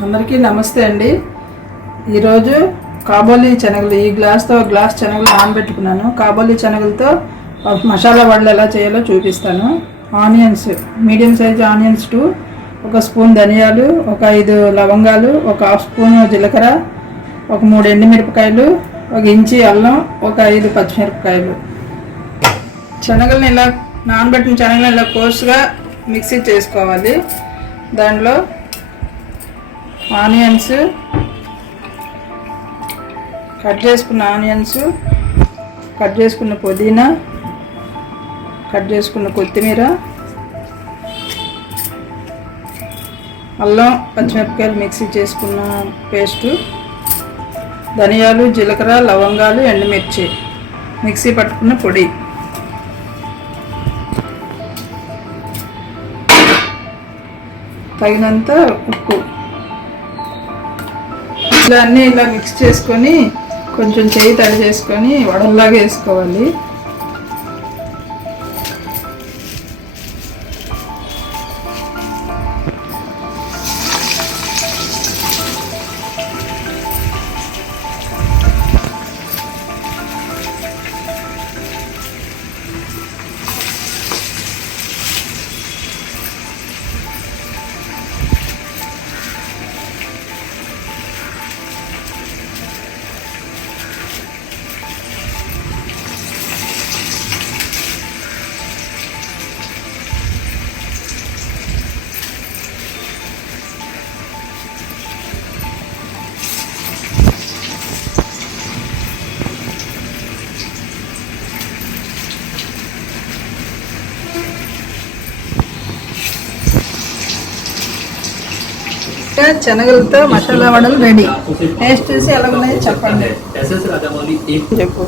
అందరికీ నమస్తే అండి. ఈరోజు కాబోలి శనగలు ఈ గ్లాస్తో గ్లాస్ శనగలు నానబెట్టుకున్నాను. కాబోలి శనగలతో మసాలా వడలు ఎలా చేయాలో చూపిస్తాను. Onions, medium size onions 2, 1 spoon ధనియాలు, 5 లవంగాలు, 1/2 స్పూన్ జీలకర్ర, 3 ఎండుమిరపకాయలు, 1 ఇంచి అల్లం, 5 పచ్చిమిరపకాయలు. శనగలను ఇలా నానబెట్టిన శనగలను ఇలా కోర్సుగా మిక్సీ చేసుకోవాలి. దానిలో ఆనియన్స్, కట్ చేసుకున్న ఆనియన్స్, కట్ చేసుకున్న పుదీనా, కట్ చేసుకున్న కొత్తిమీర, అల్లం పచ్చిమిరపకాయలు మిక్సీ చేసుకున్న పేస్టు, ధనియాలు, జీలకర్ర, లవంగాలు, ఎండుమిర్చి మిక్సీ పట్టుకున్న పొడి, తగినంత ఉప్పు. అన్నీ ఇలా మిక్స్ చేసుకొని కొంచెం చేయి తడి చేసుకొని వడల్లాగా వేసుకోవాలి. శనగలతో మసాలా వడలు రెడీ. టేస్ట్ చూసి ఎలా ఉన్నాయో చెప్పండి. చెప్పు.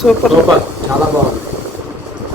సూపర్, చాలా బాగుంది.